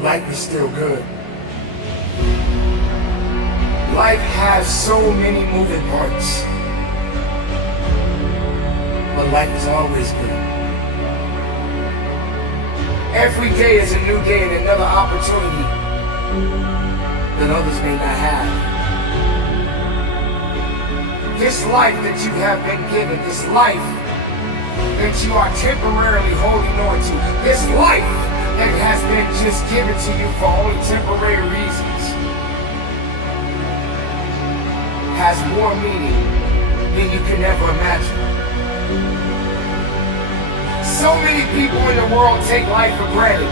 life is still good. Life has so many moving parts, but life is always good. Every day is a new day and another opportunity that others may not have. This life that you have been given, this life that you are temporarily holding on to, this life that has been just given to you for only temporary reasons, has more meaning than you can ever imagine. So many people in the world take life for granted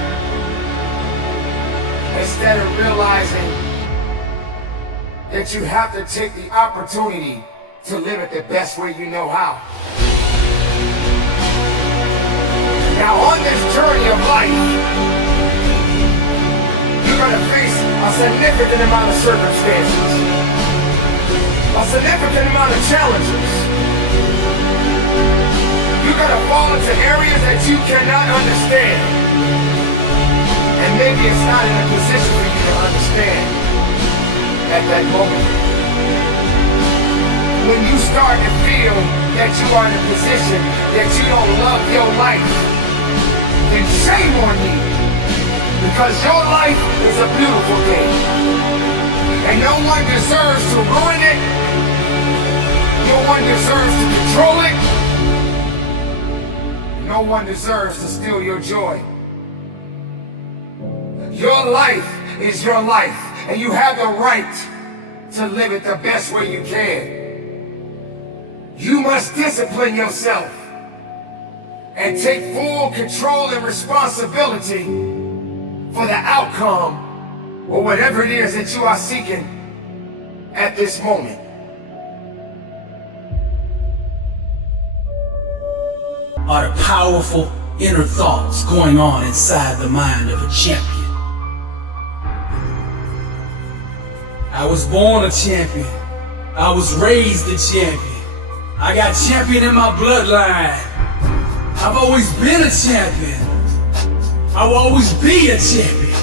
instead of realizing that you have to take the opportunity to live it the best way you know how. Now on this journey of life, you're going to face a significant amount of circumstances, a significant amount of challenges. You're going to fall into areas that you cannot understand. And maybe it's not in a position for you to understand at that moment. When you start to feel that you are in a position that you don't love your life, then shame on you. Because your life is a beautiful thing. And no one deserves to ruin it. No one deserves to control it. No one deserves to steal your joy. Your life is your life, and you have the right to live it the best way you can. You must discipline yourself and take full control and responsibility for the outcome or whatever it is that you are seeking at this moment. Are the powerful inner thoughts going on inside the mind of a champion. I was born a champion. I was raised a champion. I got champion in my bloodline. I've always been a champion. I will always be a champion.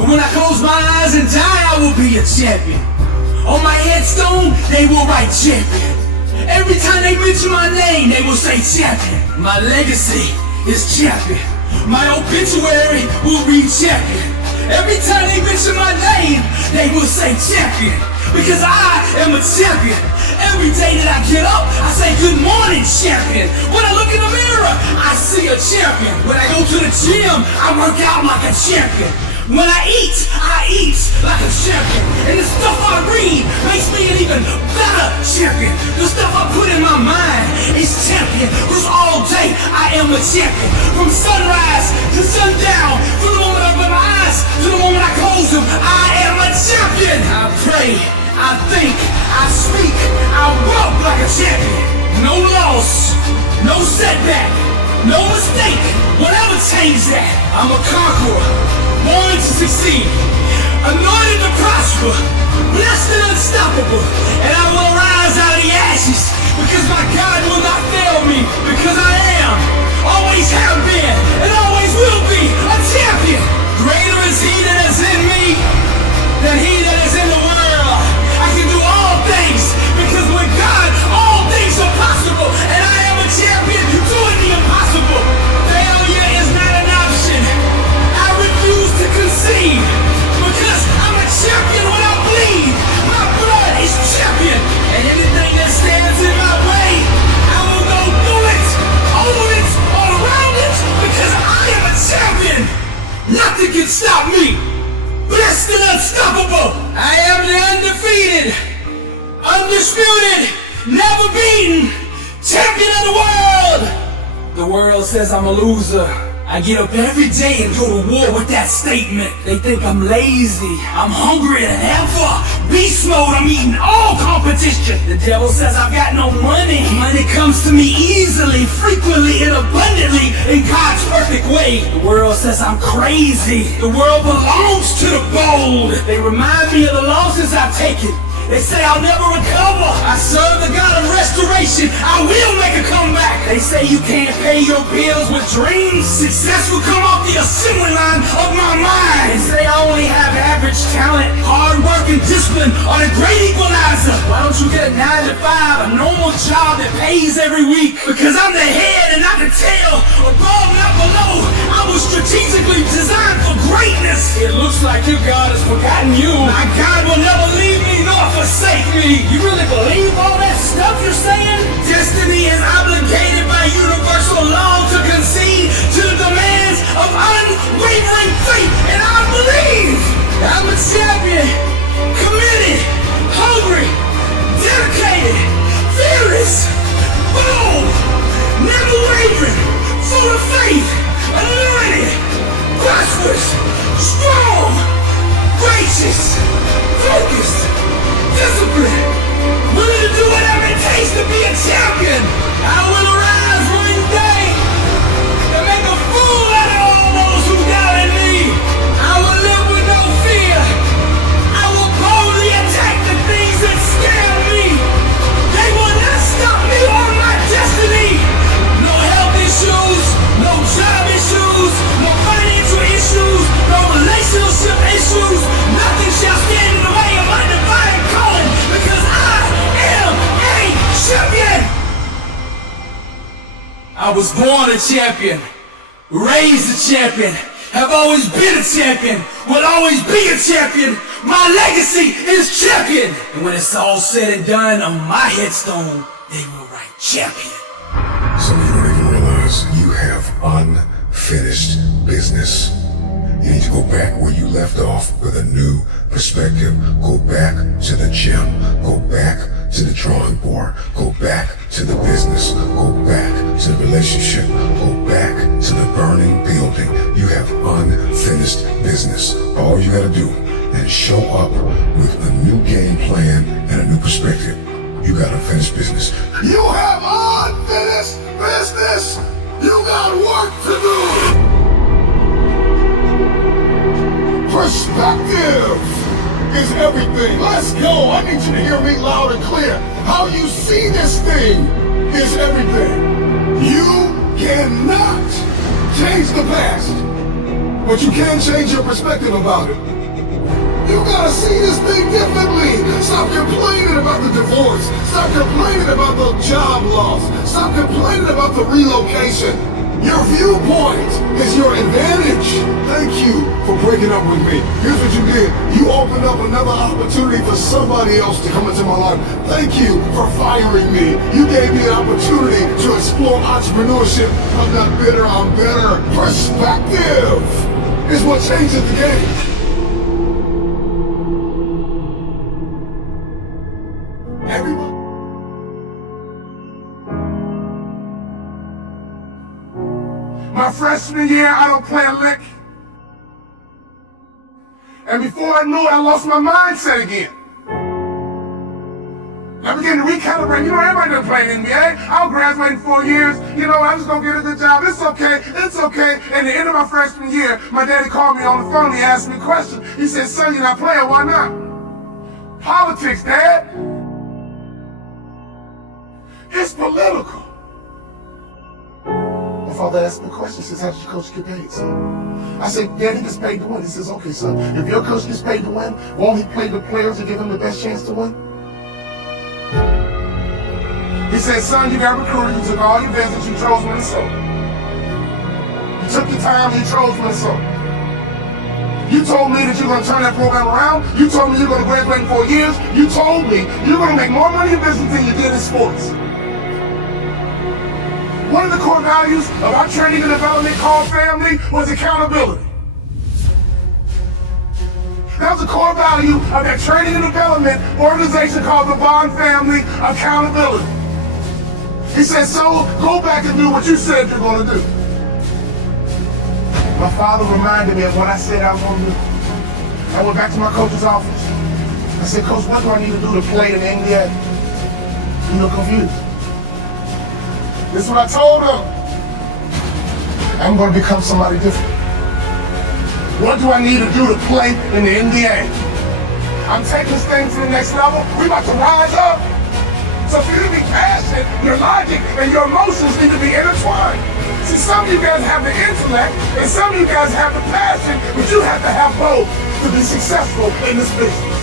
And when I close my eyes and die, I will be a champion. On my headstone, they will write champion. Every time they mention my name, they will say champion. My legacy is champion. My obituary will read champion. Every time they mention my name, they will say champion. Because I am a champion. Every day that I get up, I say good morning, champion. When I look in the mirror, I see a champion. When I go to the gym, I work out like a champion. When I eat like a champion. And the stuff I read makes me an even better champion. The stuff I put in my mind is champion. Because all day I am a champion. From sunrise to sundown, from the moment I open my eyes to the moment I close them, I am a champion. I pray, I think, I speak, I walk like a champion. No loss, no setback, no mistake will ever change that. I'm a conqueror. Born to succeed, anointed to prosper, blessed and unstoppable, and I will rise out of the ashes, because my God will not fail me, because I am, always have been, and always will be a champion. Greater is he that is in me than he that is in the world. I can do all things, because with God, all things are possible, and I am a champion doing the impossible. Failure is not an option. Refuse to concede, because I'm a champion without bleed. My blood is champion, and anything that stands in my way, I will go through it, over it, all around it, because I am a champion. Nothing can stop me. Blessed and unstoppable. I am the undefeated, undisputed, never beaten champion of the world. The world says I'm a loser. I get up every day and go to war with that statement. They think I'm lazy, I'm hungrier than ever. Beast mode, I'm eating all competition. The devil says I've got no money. Money comes to me easily, frequently, and abundantly in God's perfect way. The world says I'm crazy. The world belongs to the bold. They remind me of the losses I've taken. They say I'll never recover. I serve the God of restoration. I will make a comeback. They say you can't pay your bills with dreams. Success will come off the assembly line of my mind. They say I only have average talent, hard work and discipline are the great equalizer. Why don't you get a 9 to 5, a normal job that pays every week? Because I'm the head and not the tail, above not below. I was strategically designed for greatness. It looks like your God has forgotten you. My God will never leave me nor forsake me. You really believe all that stuff you're saying? Destiny is obligated by universal law to concede to the demands of unwavering faith, and I believe I'm a champion, committed, hungry, dedicated, fearless, bold, never wavering, full of faith, anointed, prosperous, strong, righteous, focused, disciplined, willing to do whatever it takes to be a champion. I will arise one day and make a fool out of all those who doubted me. I will live with no fear. I will boldly attack the things that scare me. They will not stop me on my destiny. No health issues, no job issues, no financial issues, no relationship issues. Nothing shall stand in the way of my divine calling, because I am a champion. I was born a champion, raised a champion, have always been a champion, will always be a champion. My legacy is champion. And when it's all said and done, on my headstone, they will write champion. Some of you don't even realize you have unfinished business. You need to go back where you left off with a new perspective. Go back to the gym. Go back to the drawing board. Go back to the business. Go back to the relationship. Go back to the burning building. You have unfinished business. All you gotta do is show up with a new game plan and a new perspective. You got unfinished business. You have unfinished business. You got work to do. Perspective is everything. Let's go. I need you to hear me loud and clear. How you see this thing is everything. You cannot change the past, but you can change your perspective about it. You gotta see this thing differently. Stop complaining about the divorce. Stop complaining about the job loss. Stop complaining about the relocation. Your viewpoint is your advantage. Thank you for breaking up with me. Here's what you did. You opened up another opportunity for somebody else to come into my life. Thank you for firing me. You gave me an opportunity to explore entrepreneurship. I'm not bitter, I'm better. Perspective is what changes the game. Everyone. My freshman year, I don't play a lick. And before I knew it, I lost my mindset again. I began to recalibrate. You know, everybody doesn't play in the NBA. I'll graduate in 4 years. You know, I'm just going to get a good job. It's okay. It's okay. At the end of my freshman year, my daddy called me on the phone. He asked me a question. He said, son, you're not playing. Why not? Politics, Dad. It's political. My father asked me a question. He says, how does your coach get paid, son? I said, Daddy gets paid to win. He says, okay, son, if your coach gets paid to win, won't he play the players to give him the best chance to win? He said, son, you got recruited. You took all your visits. You chose Minnesota. You took your time. You chose Minnesota. You told me that you're going to turn that program around. You told me you're going to graduate in 4 years. You told me you're going to make more money in business than you did in sports. One of the core values of our training and development called family was accountability. That was a core value of that training and development organization called the Bond Family, accountability. He said, so go back and do what you said you're going to do. My father reminded me of what I said I was going to do. I went back to my coach's office. I said, Coach, what do I need to do to play in the NBA? You look confused. This is what I told him. I'm going to become somebody different. What do I need to do to play in the NBA? I'm taking this thing to the next level. We about to rise up. So for you to be passionate, your logic and your emotions need to be intertwined. See, some of you guys have the intellect, and some of you guys have the passion, but you have to have both to be successful in this business.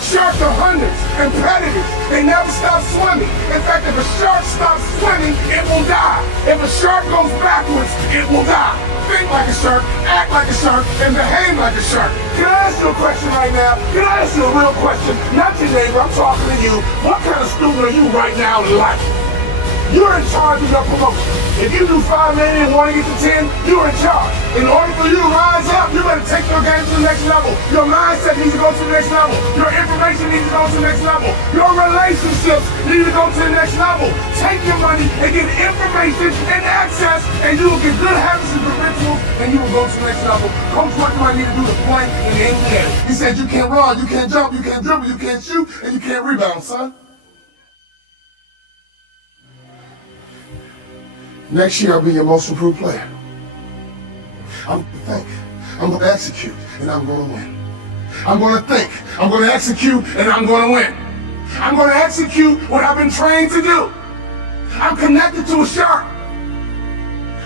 Sharks are hunters and predators. They never stop swimming. In fact, if a shark stops swimming, it will die. If a shark goes backwards, it will die. Think like a shark, act like a shark, and behave like a shark. Can I ask you a question right now? Can I ask you a real question? Not your neighbor, I'm talking to you. What kind of student are you right now in life? You're in charge of your promotion. If you do 5 million and want to get to 10, you're in charge. In order for you to rise up, you better take your game to the next level. Your mindset needs to go to the next level. Your information needs to go to the next level. Your relationships need to go to the next level. Take your money and get information and access, and you will get good habits and good rituals, and you will go to the next level. Coach, what do I need to do to play in the NBA? He said you can't run, you can't jump, you can't dribble, you can't shoot, and you can't rebound, son. Next year, I'll be your most improved player. I'm going to think, I'm going to execute, and I'm going to win. I'm going to think, I'm going to execute, and I'm going to win. I'm going to execute what I've been trained to do. I'm connected to a shark.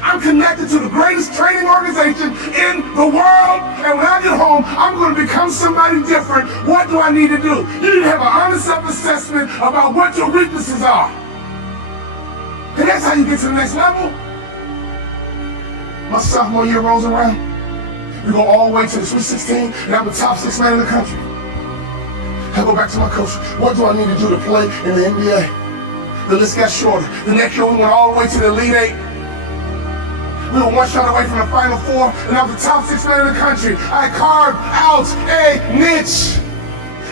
I'm connected to the greatest training organization in the world, and when I get home, I'm going to become somebody different. What do I need to do? You need to have an honest self-assessment about what your weaknesses are. And that's how you get to the next level. My sophomore year rolls around. We go all the way to the Sweet 16, and I'm the top 6 man in the country. I go back to my coach. What do I need to do to play in the NBA? The list got shorter. The next year, we went all the way to the Elite 8. We were 1 shot away from the Final 4, and I was the top 6 man in the country. I carved out a niche.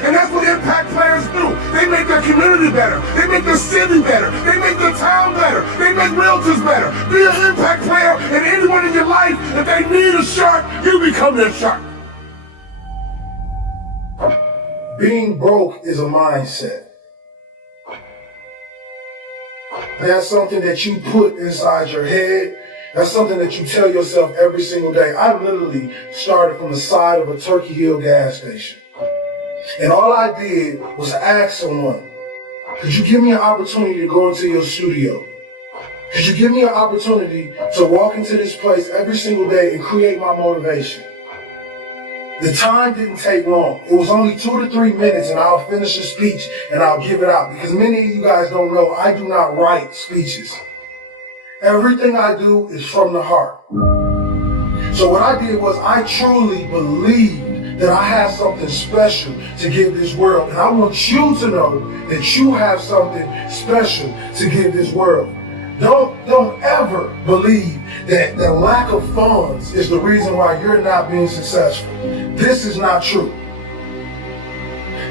And that's what impact players do. They make their community better. They make their city better. They make their town better. They make realtors better. Be an impact player, and anyone in your life, if they need a shark, you become their shark. Being broke is a mindset. That's something that you put inside your head. That's something that you tell yourself every single day. I literally started from the side of a Turkey Hill gas station. And all I did was ask someone, could you give me an opportunity to go into your studio? Could you give me an opportunity to walk into this place every single day and create my motivation? The time didn't take long. It was only 2 to 3 minutes, and I'll finish a speech and I'll give it out. Because many of you guys don't know, I do not write speeches. Everything I do is from the heart. So what I did was I truly believed that I have something special to give this world. And I want you to know that you have something special to give this world. Don't ever believe that the lack of funds is the reason why you're not being successful. This is not true.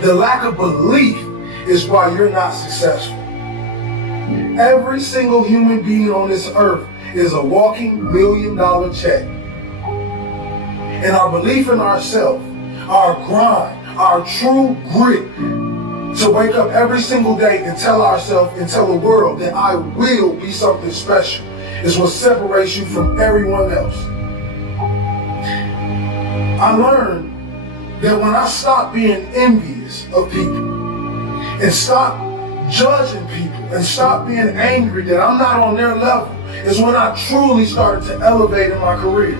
The lack of belief is why you're not successful. Every single human being on this earth is a walking $1 million check. And our belief in ourselves, our grind, our true grit to wake up every single day and tell ourselves and tell the world that I will be something special is what separates you from everyone else. I learned that when I stopped being envious of people and stopped judging people and stopped being angry that I'm not on their level is when I truly started to elevate in my career.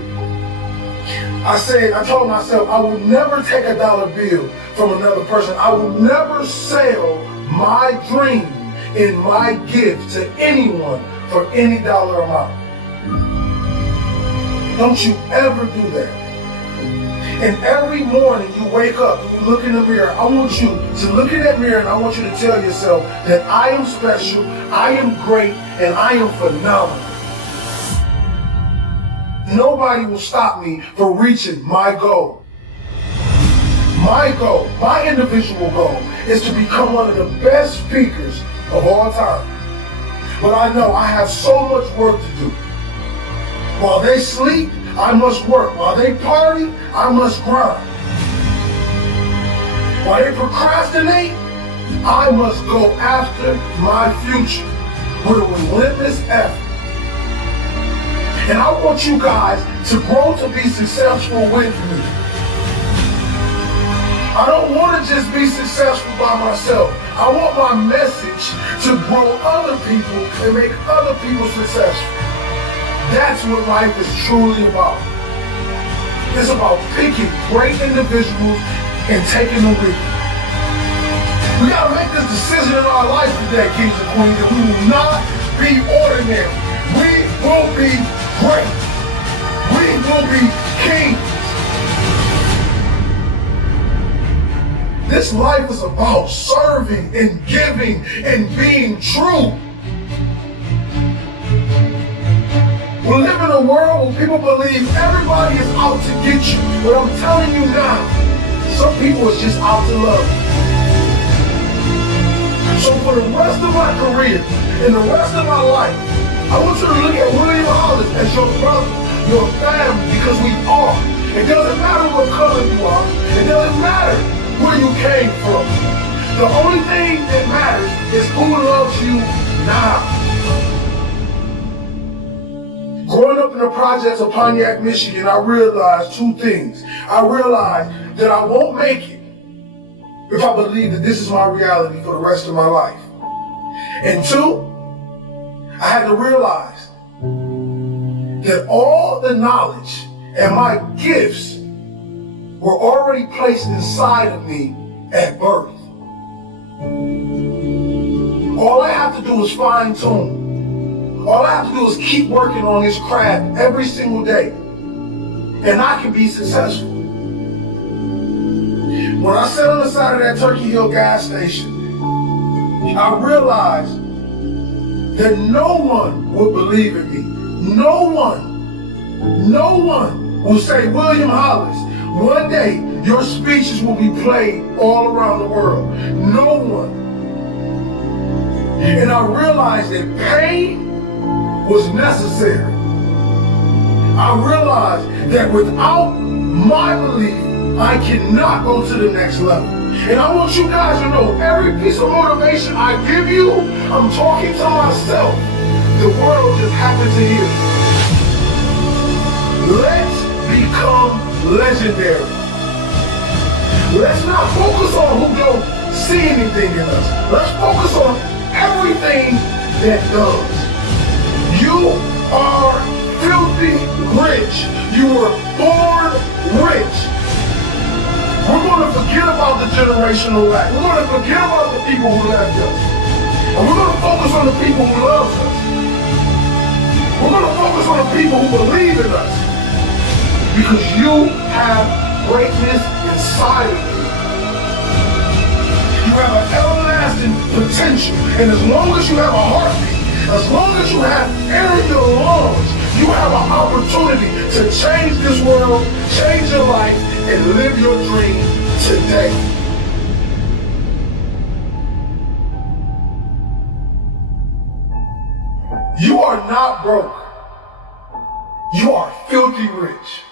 I told myself, I will never take a dollar bill from another person. I will never sell my dream and my gift to anyone for any dollar amount. Don't you ever do that. And every morning you wake up and you look in the mirror, I want you to look in that mirror and I want you to tell yourself that I am special, I am great, and I am phenomenal. Nobody will stop me from reaching my goal. My goal, my individual goal, is to become one of the best speakers of all time. But I know I have so much work to do. While they sleep, I must work. While they party, I must grind. While they procrastinate, I must go after my future with a relentless effort. And I want you guys to grow to be successful with me. I don't want to just be successful by myself. I want my message to grow other people and make other people successful. That's what life is truly about. It's about picking great individuals and taking them with you. We gotta make this decision in our life today, kings and queens, that we will not be ordinary. We will be great. We will be kings. This life is about serving and giving and being true. We live in a world where people believe everybody is out to get you. But I'm telling you now, some people is just out to love you. So for the rest of my career and the rest of my life, I want you to look at William Hollis as your brother, your family, because we are. It doesn't matter what color you are. It doesn't matter where you came from. The only thing that matters is who loves you now. Growing up in the projects of Pontiac, Michigan, I realized two things. I realized that I won't make it if I believe that this is my reality for the rest of my life. And two, I had to realize that all the knowledge and my gifts were already placed inside of me at birth. All I have to do is fine tune. All I have to do is keep working on this craft every single day, and I can be successful. When I sat on the side of that Turkey Hill gas station, I realized that no one would believe in me. No one will say, William Hollis, one day your speeches will be played all around the world. No one. And I realized that pain was necessary. I realized that without my belief, I cannot go to the next level. And I want you guys to know, every piece of motivation I give you, I'm talking to myself. The world just happened to hear me. Let's become legendary. Let's not focus on who don't see anything in us. Let's focus on everything that does. You are filthy rich. You were born rich. We're going to forget about the generational lack. We're going to forget about the people who left us. And we're going to focus on the people who love us. We're going to focus on the people who believe in us. Because you have greatness inside of you. You have an everlasting potential. And as long as you have a heartbeat, as long as you have air in your lungs, you have an opportunity to change this world, change your life, and live your dream today. You are not broke. You are filthy rich.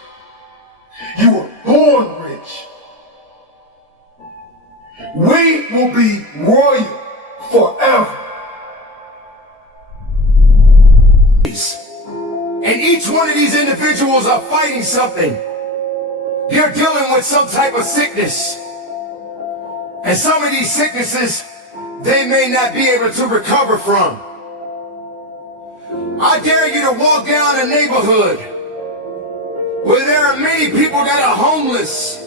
You were born rich. We will be royal forever. And each one of these individuals are fighting something. They're dealing with some type of sickness. And some of these sicknesses, they may not be able to recover from. I dare you to walk down a neighborhood where there are many people that are homeless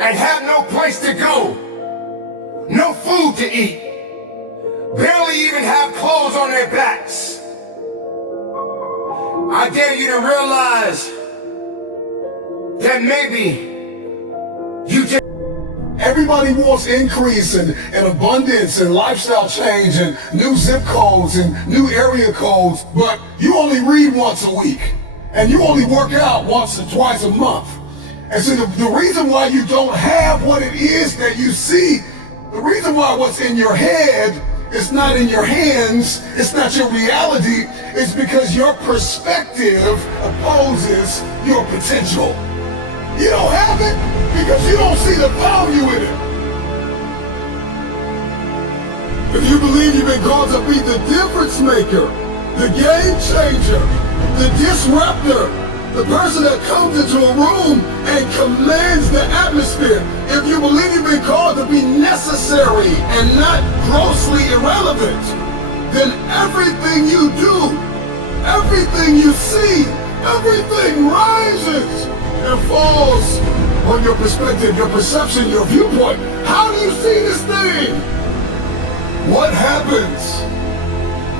and have no place to go, no food to eat, barely even have clothes on their backs. I dare you to realize that maybe you just... Everybody wants increase and abundance and lifestyle change and new zip codes and new area codes, but you only read once a week and you only work out once or twice a month. And so the reason why you don't have what it is that you see, the reason why what's in your head is not in your hands, it's not your reality, it's because your perspective opposes your potential. You don't have it because you don't see the value in it. If you believe you've been called to be the difference maker, the game changer, the disruptor, The person that comes into a room and commands the atmosphere. If you believe you've been called to be necessary and not grossly irrelevant, then everything you do, everything you see, everything rises and falls on your perspective, your perception, your viewpoint. How do you see this thing? What happens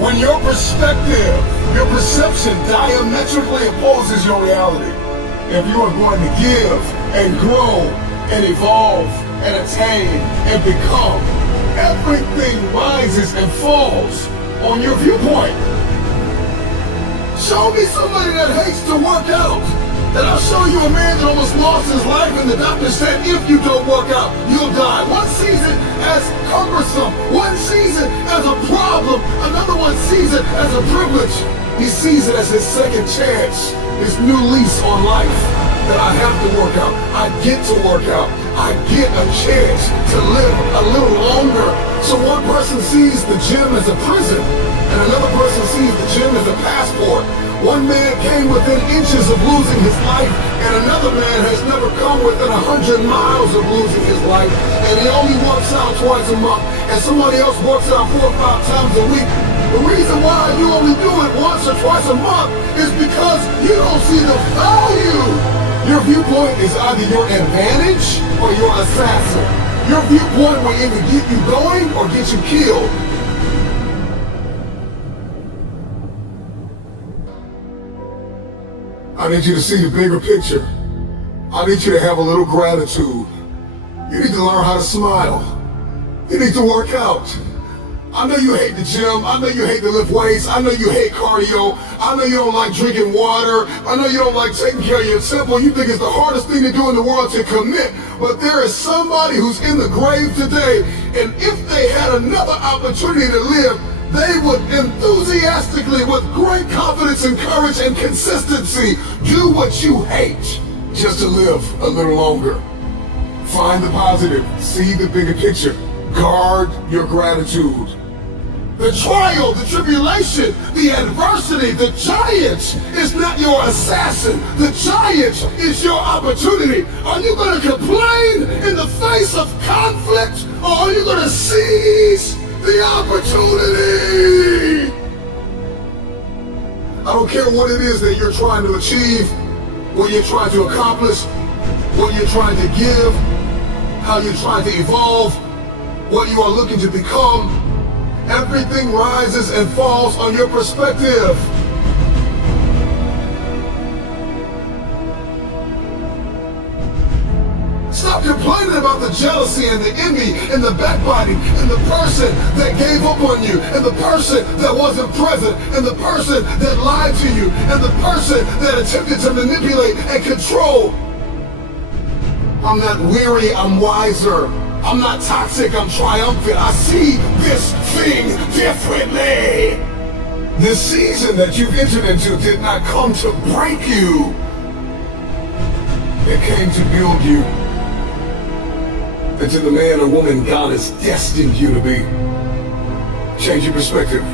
when your perspective, your perception diametrically opposes your reality? If you are going to give and grow and evolve and attain and become, everything rises and falls on your viewpoint. Show me somebody that hates to work out, and I'll show you a man that almost lost his life and the doctor said, if you don't work out, you'll die. One sees it as cumbersome. One sees it as a problem. Another one sees it as a privilege. He sees it as his second chance, his new lease on life. That I have to work out. I get to work out. I get a chance to live a little longer. So one person sees the gym as a prison, and another person sees the gym as a passport. One man came within inches of losing his life, and another man has never come within 100 miles of losing his life, and he only works out twice a month, and somebody else works out 4 or 5 times a week. The reason why you only do it once or twice a month is because you don't see the value. Your viewpoint is either your advantage or your assassin. Your viewpoint will either get you going or get you killed. I need you to see the bigger picture. I need you to have a little gratitude. You need to learn how to smile. You need to work out. I know you hate the gym. I know you hate to lift weights. I know you hate cardio. I know you don't like drinking water. I know you don't like taking care of your temple. You think it's the hardest thing to do in the world to commit. But there is somebody who's in the grave today, and if they had another opportunity to live, they would enthusiastically, with great confidence and courage and consistency, do what you hate just to live a little longer. Find the positive. See the bigger picture. Guard your gratitude. The trial, the tribulation, the adversity, the giant is not your assassin. The giant is your opportunity. Are you going to complain in the face of conflict, or are you going to seize the opportunity? I don't care what it is that you're trying to achieve, what you're trying to accomplish, what you're trying to give, how you're trying to evolve, what you are looking to become. Everything rises and falls on your perspective. Stop complaining about the jealousy and the envy and the backbiting and the person that gave up on you and the person that wasn't present and the person that lied to you and the person that attempted to manipulate and control. I'm not weary, I'm wiser. I'm not toxic, I'm triumphant. I see this thing differently. This season that you've entered into did not come to break you. It came to build you into the man or woman God has destined you to be. Change your perspective.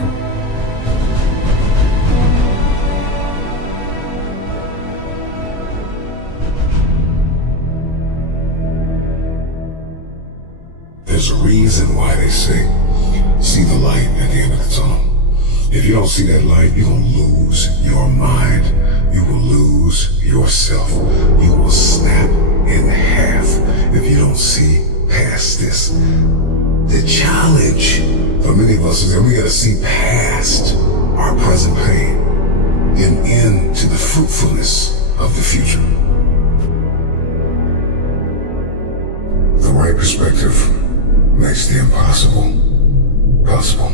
There's a reason why they say, see the light at the end of the tunnel. If you don't see that light, you're going to lose your mind. You will lose yourself. You will snap in half if you don't see past this. The challenge for many of us is that we got to see past our present pain and into the fruitfulness of the future. The right perspective makes the impossible possible.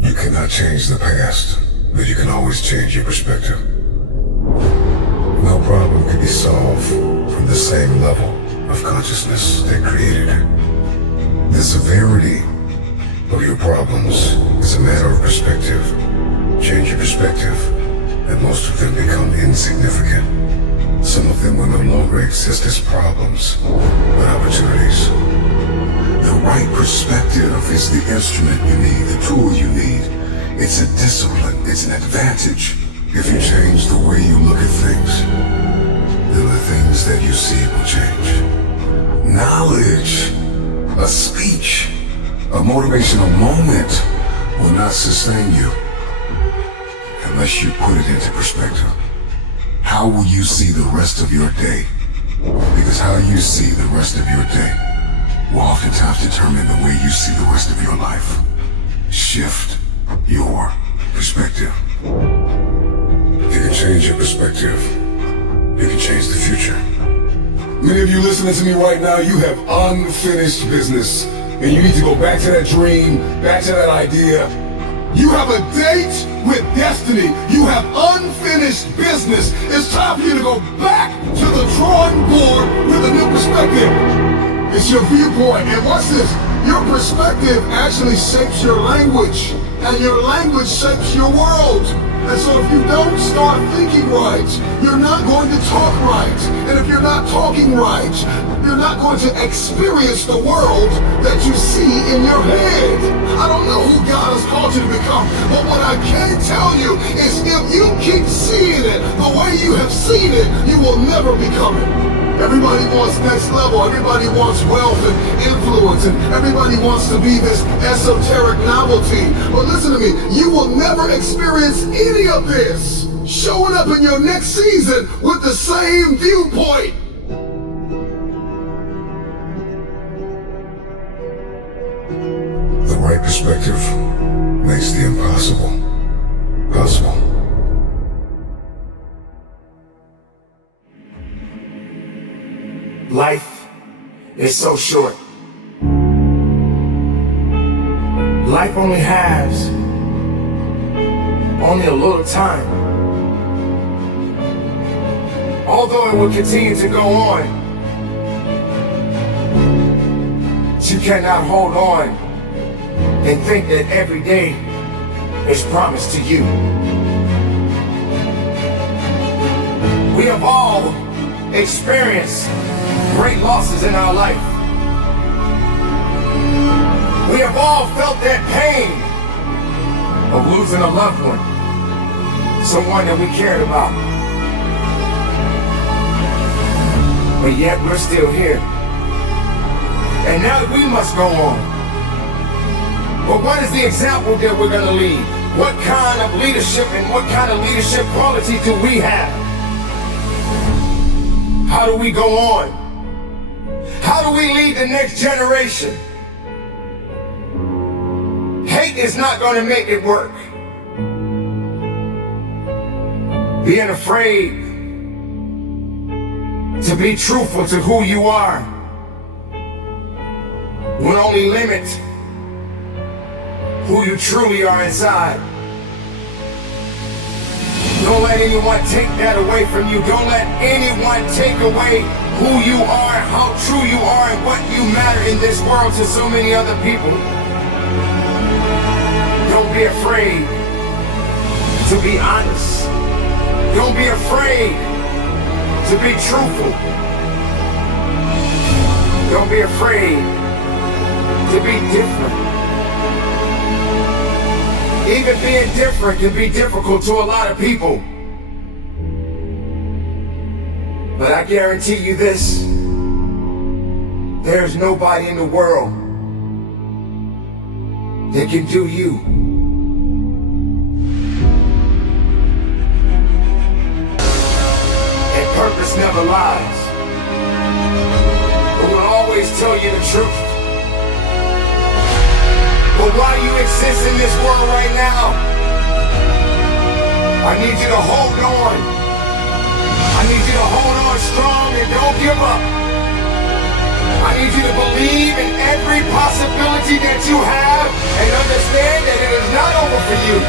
You cannot change the past, but you can always change your perspective. No problem can be solved from the same level of consciousness that created it. The severity of your problems is a matter of perspective. Change your perspective, and most of them become insignificant. Some of them will no longer exist as problems, but opportunities. The right perspective is the instrument you need, the tool you need. It's a discipline, it's an advantage if you change the way you look at things. knowledge, a speech, a motivational moment will not sustain you unless you put it into perspective. How will you see the rest of your day? Because how you see the rest of your day will oftentimes determine the way you see the rest of your life. Shift your perspective. If you can change your perspective, you can change the future. Many of you listening to me right now, you have unfinished business, and you need to go back to that dream, back to that idea. You have a date with destiny. You have unfinished business. It's time for you to go back to the drawing board with a new perspective. It's your viewpoint. And watch this. Your perspective actually shapes your language, and your language shapes your world. And so if you don't start thinking right, you're not going to talk right. And if you're not talking right, you're not going to experience the world that you see in your head. I don't know who God has called you to become, but what I can tell you is if you keep seeing it the way you have seen it, you will never become it. Everybody wants next level. Everybody wants wealth and influence, and everybody wants to be this esoteric novelty. But listen to me, you will never experience any of this showing up in your next season with the same viewpoint. The right perspective makes the impossible possible. Life is so short. Life only has only a little time. Although it will continue to go on, you cannot hold on and think that every day is promised to you. We have all experienced great losses in our life. We have all felt that pain of losing a loved one, someone that we cared about. But yet we're still here. And now we must go on. But what is the example that we're going to lead? What kind of leadership and what kind of leadership quality do we have? How do we go on? How do we lead the next generation? Hate is not going to make it work. Being afraid to be truthful to who you are will only limit who you truly are inside. Don't let anyone take that away from you. Don't let anyone take away who you are, how true you are, and what you matter in this world to so many other people. Don't be afraid to be honest. Don't be afraid to be truthful. Don't be afraid to be different. Even being different can be difficult to a lot of people. But I guarantee you this, there's nobody in the world that can do you. And purpose never lies. It will always tell you the truth. But while you exist in this world right now, I need you to hold on. I need you to hold on strong and don't give up. I need you to believe in every possibility that you have and understand that it is not over for you.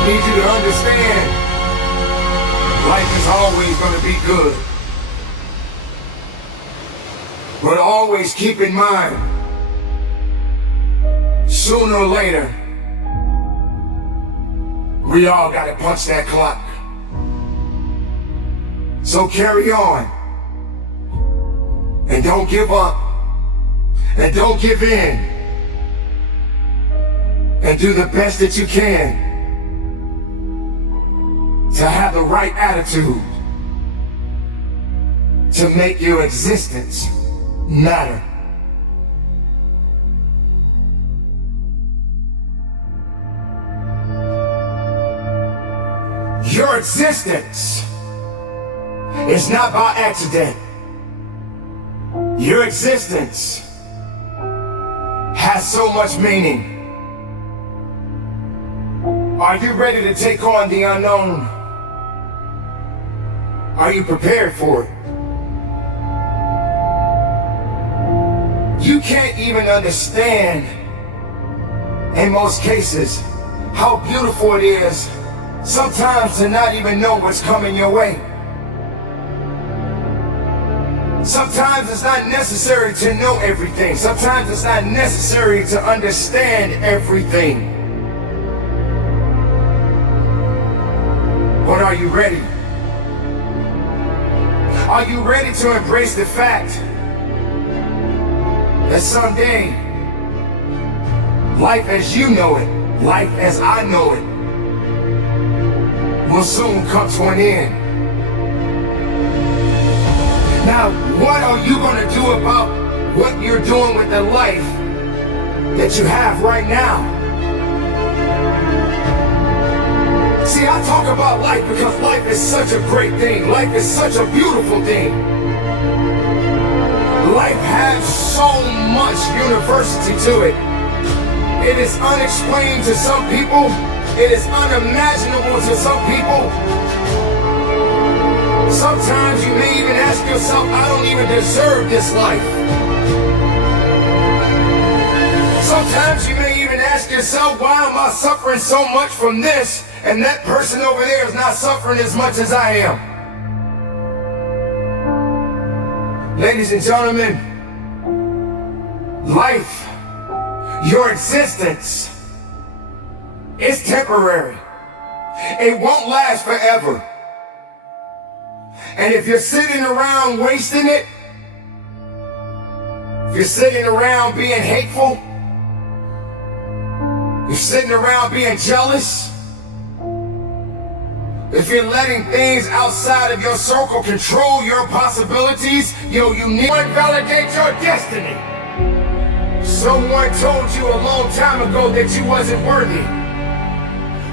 I need you to understand life is always going to be good. But always keep in mind, sooner or later, we all gotta punch that clock. So carry on. And don't give up. And don't give in. And do the best that you can to have the right attitude, to make your existence matter. Your existence is not by accident. Your existence has so much meaning. Are you ready to take on the unknown? Are you prepared for it? You can't even understand, in most cases, how beautiful it is sometimes to not even know what's coming your way. Sometimes it's not necessary to know everything. Sometimes it's not necessary to understand everything. But are you ready? Are you ready to embrace the fact that someday, life as you know it, life as I know it, will soon come to an end? Now, what are you going to do about what you're doing with the life that you have right now? See, I talk about life because life is such a great thing. Life is such a beautiful thing. Life has so much university to it. It is unexplained to some people. It is unimaginable to some people. Sometimes you may even ask yourself, I don't even deserve this life. Sometimes you may even ask yourself, why am I suffering so much from this, and that person over there is not suffering as much as I am? Ladies and gentlemen, life, your existence, is temporary. It won't last forever. And if you're sitting around wasting it, if you're sitting around being hateful, you're sitting around being jealous, if you're letting things outside of your circle control your possibilities, you need to validate your destiny. Someone told you a long time ago that you wasn't worthy.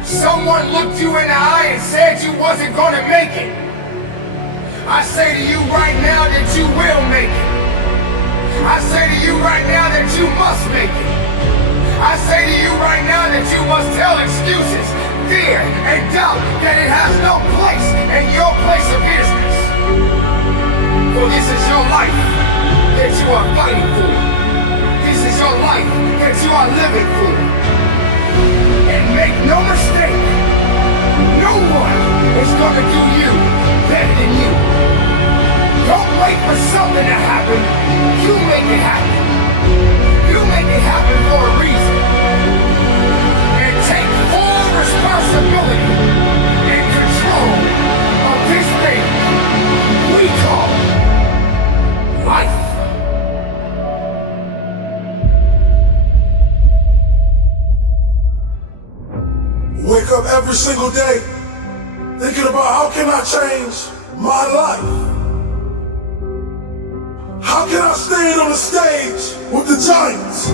Someone looked you in the eye and said you wasn't going to make it. I say to you right now that you will make it. I say to you right now that you must make it. I say to you right now that you must tell excuses, fear, and doubt that it has no place in your place of business. For this is your life that you are fighting for. This is your life that you are living for. And make no mistake, no one is going to do you better than you. Don't wait for something to happen. You make it happen. You make it happen for a reason. And take full responsibility and control of this thing we call life. Wake up every single day thinking about how can I change my life? How can I stand on the stage with the giants?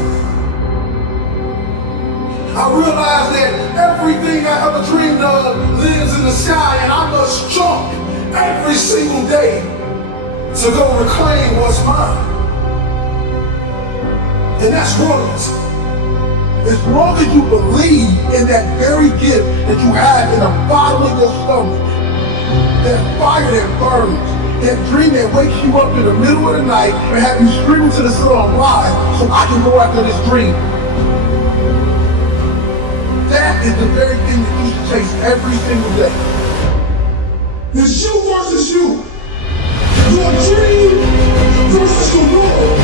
I realize that everything I ever dreamed of lives in the sky, and I must jump every single day to go reclaim what's mine. And that's royalty. As long as you believe in that very gift that you have in the bottom of your stomach, that fire that burns, that dream that wakes you up in the middle of the night and have you screaming to the sun, why? So I can go after this dream. That is the very thing that you should chase every single day. It's you versus you. Your dream versus your world.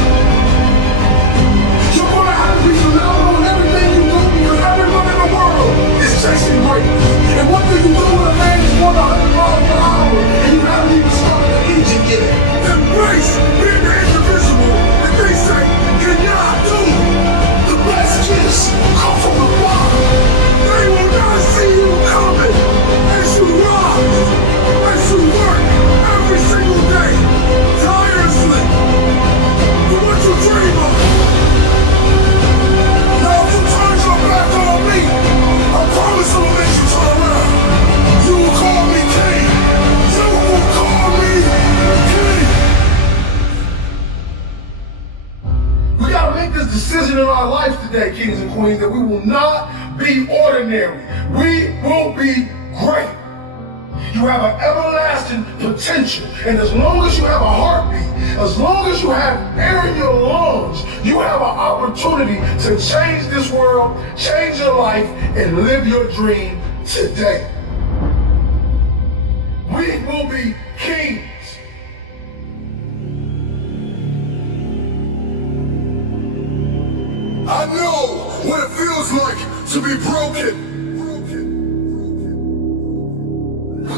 You're gonna have to be phenomenal in everything you do because everyone in the world is chasing greatness. And what do you do when a man is going 100 miles per hour and you haven't even started the engine yet? Embrace being the individual that they say cannot do. The best gifts come from the bottom. They will not see you coming as you rise, as you work every single day today, kings and queens, that we will not be ordinary. We will be great. You have an everlasting potential. And as long as you have a heartbeat, as long as you have air in your lungs, you have an opportunity to change this world, change your life, and live your dream today. We will be kings. I know what it feels like to be broken.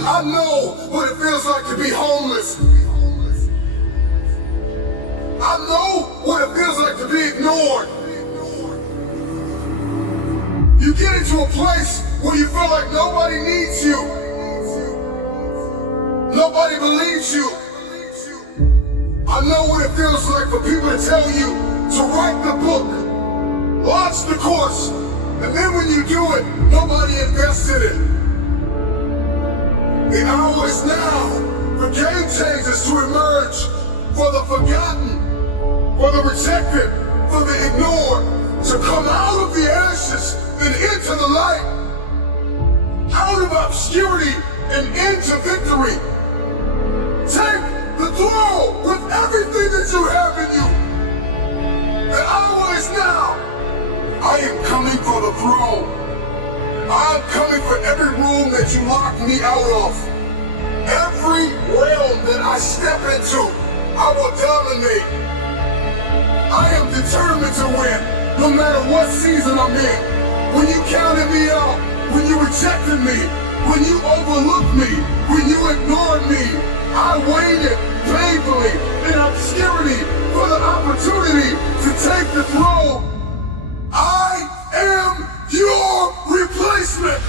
I know what it feels like to be homeless. I know what it feels like to be ignored. You get into a place where you feel like nobody needs you. Nobody believes you. I know what it feels like for people to tell you to write the book, launch the course, and then when you do it, nobody invests in it. The hour is now for game changers to emerge, for the forgotten, for the rejected, for the ignored, to come out of the ashes and into the light, out of obscurity and into victory. Take the throne with everything that you have in you. The hour is now. I am coming for the throne. I'm coming for every room that you locked me out of. Every realm that I step into, I will dominate. I am determined to win, no matter what season I'm in. When you counted me out, when you rejected me, when you overlooked me, when you ignored me, I waited painfully in obscurity for the opportunity to take the throne. I am your replacement.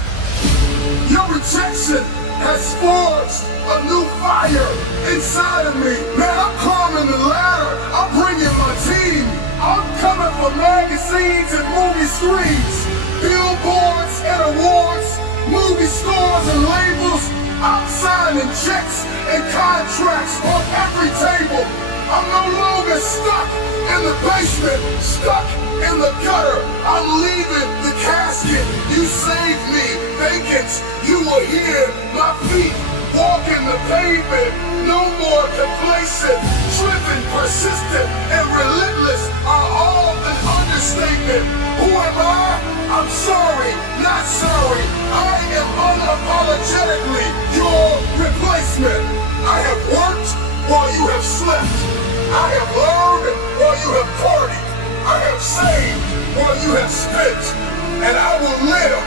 Your rejection has forged a new fire inside of me. Man, I'm climbing the ladder. I'm bringing my team. I'm coming for magazines and movie screens, billboards and awards, movie stores and labels. I'm signing checks and contracts on every table. I'm no longer stuck in the basement, stuck in the gutter. I'm leaving the casket. You saved me, vacant. You were here, my feet walking the pavement. No more complacent, driven, persistent, and relentless are all an understatement. Who am I? I'm sorry, not sorry. I am unapologetically your replacement. I have worked while you have slept. I have learned while you have partied. I have saved while you have spent. And I will live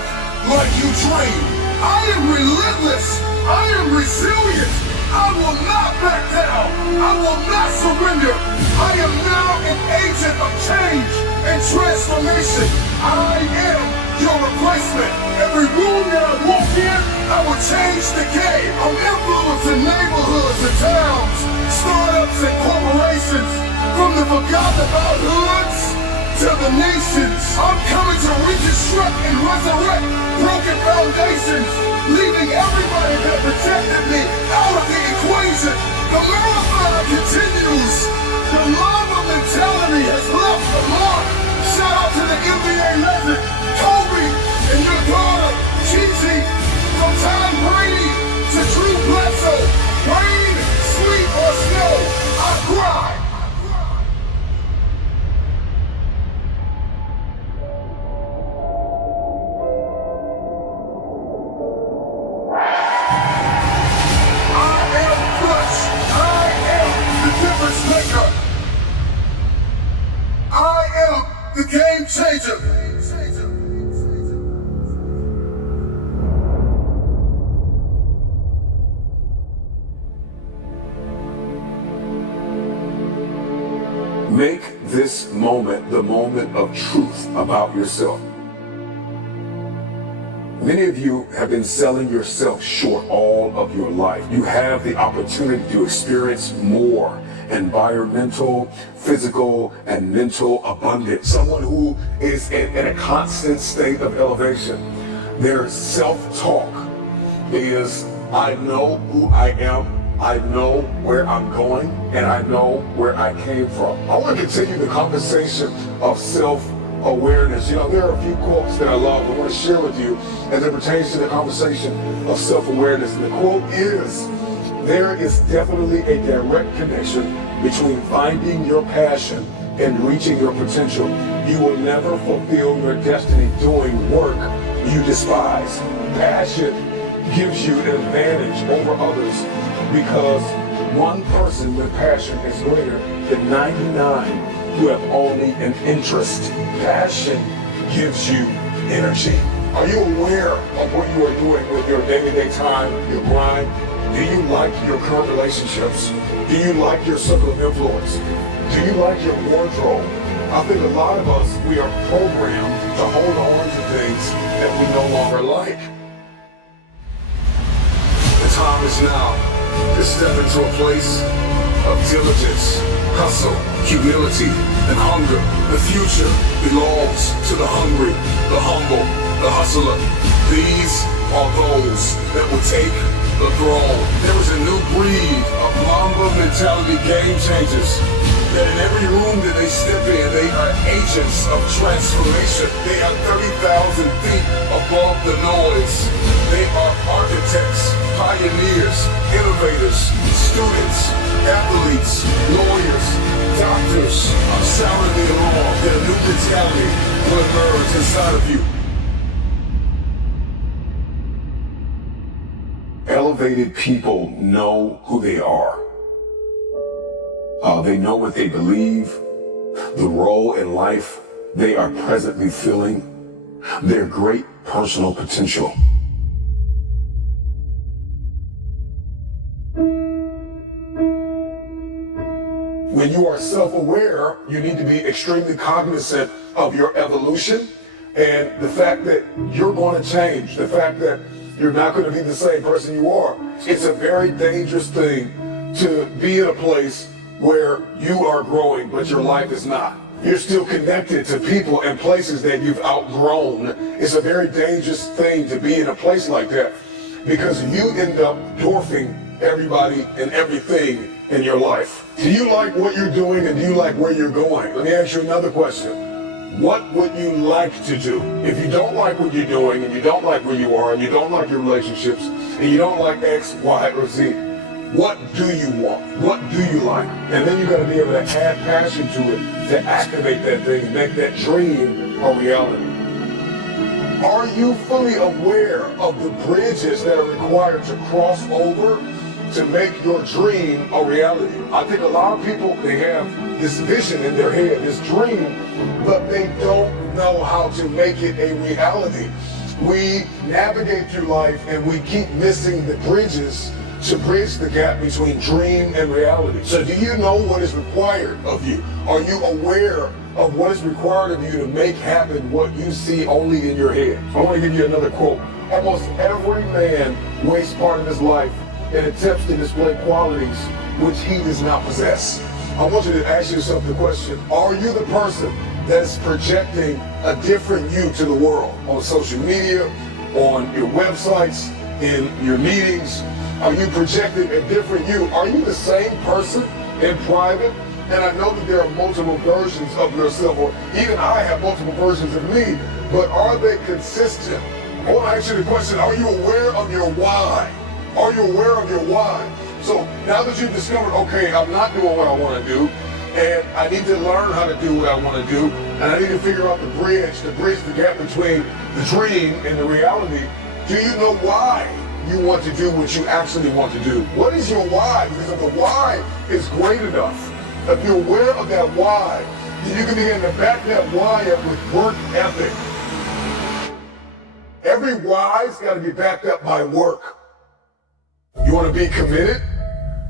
like you dreamed. I am relentless. I am resilient. I will not back down. I will not surrender. I am now an agent of change and transformation. I am your replacement. Every room that I walk in, I will change the game. I'm influencing neighborhoods and towns, startups and corporations, from the forgotten about hoods to the nations. I'm coming to reconstruct and resurrect broken foundations, leaving everybody that protected me out of the equation. The marathon continues. The lava mentality has left a mark. Shout out to the NBA legend, Kobe, and your daughter, Gigi. From Tom Brady to Drew Bledsoe. Rain, sleet, or snow, I cry. The game changer. Make this moment the moment of truth about yourself. Many of you have been selling yourself short all of your life. You have the opportunity to experience more environmental, physical, and mental abundance. Someone who is in a constant state of elevation. Their self-talk is, I know who I am, I know where I'm going, and I know where I came from. I want to continue the conversation of self self-awareness. You know, there are a few quotes that I love I want to share with you as it pertains to the conversation of self-awareness. And the quote is, there is definitely a direct connection between finding your passion and reaching your potential. You will never fulfill your destiny doing work you despise. Passion gives you an advantage over others because one person with passion is greater than 99 who have only an interest. Passion gives you energy. Are you aware of what you are doing with your day-to-day time, your grind? Do you like your current relationships? Do you like your circle of influence? Do you like your wardrobe? I think a lot of us, we are programmed to hold on to things that we no longer like. The time is now to step into a place of diligence, hustle, humility, and hunger. The future belongs to the hungry, the humble, the hustler. These are those that will take the throne. There is a new breed of Mamba mentality game changers that in every room that they step in, they are agents of transformation. They are 30,000 feet above the noise. They are architects, pioneers, innovators, students, athletes, lawyers, doctors. I'm sounding the alarm that a new mentality will emerge inside of you. Elevated people know who they are. They know what they believe, the role in life they are presently filling, their great personal potential. When you are self-aware, you need to be extremely cognizant of your evolution and the fact that you're going to change, the fact that you're not going to be the same person you are. It's a very dangerous thing to be in a place where you are growing, but your life is not. You're still connected to people and places that you've outgrown. It's a very dangerous thing to be in a place like that because you end up dwarfing everybody and everything in your life. Do you like what you're doing and do you like where you're going? Let me ask you another question. What would you like to do? If you don't like what you're doing and you don't like where you are and you don't like your relationships and you don't like X, Y, or Z, what do you want? What do you like? And then you got to be able to add passion to it, to activate that thing and make that dream a reality. Are you fully aware of the bridges that are required to cross over to make your dream a reality? I think a lot of people, they have this vision in their head, this dream, but they don't know how to make it a reality. We navigate through life and we keep missing the bridges to bridge the gap between dream and reality. So do you know what is required of you? Are you aware of what is required of you to make happen what you see only in your head? I want to give you another quote. Almost every man wastes part of his life and attempts to display qualities which he does not possess. I want you to ask yourself the question, are you the person that is projecting a different you to the world on social media, on your websites, in your meetings? Are you projecting a different you? Are you the same person in private? And I know that there are multiple versions of yourself, or even I have multiple versions of me, but are they consistent? I want to ask you the question, are you aware of your why? Are you aware of your why? So now that you've discovered, okay, I'm not doing what I want to do, and I need to learn how to do what I want to do, and I need to figure out the bridge the gap between the dream and the reality. Do you know why you want to do what you actually want to do? What is your why? Because if the why is great enough, if you're aware of that why, then you can begin to back that why up with work ethic. Every why's got to be backed up by work. You want to be committed?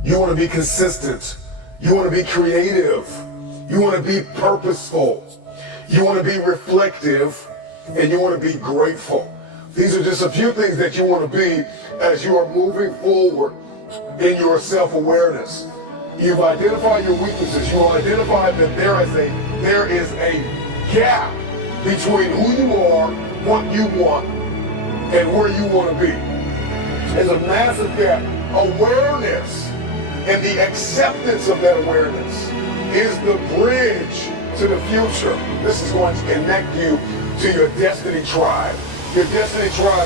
You want to be consistent? You want to be creative? You want to be purposeful? You want to be reflective? And you want to be grateful? These are just a few things that you want to be as you are moving forward in your self-awareness. You've identified your weaknesses. You've identified that there is a gap between who you are, what you want, and where you want to be. There's a massive gap. Awareness and the acceptance of that awareness is the bridge to the future. This is going to connect you to your destiny tribe. Your destiny tribe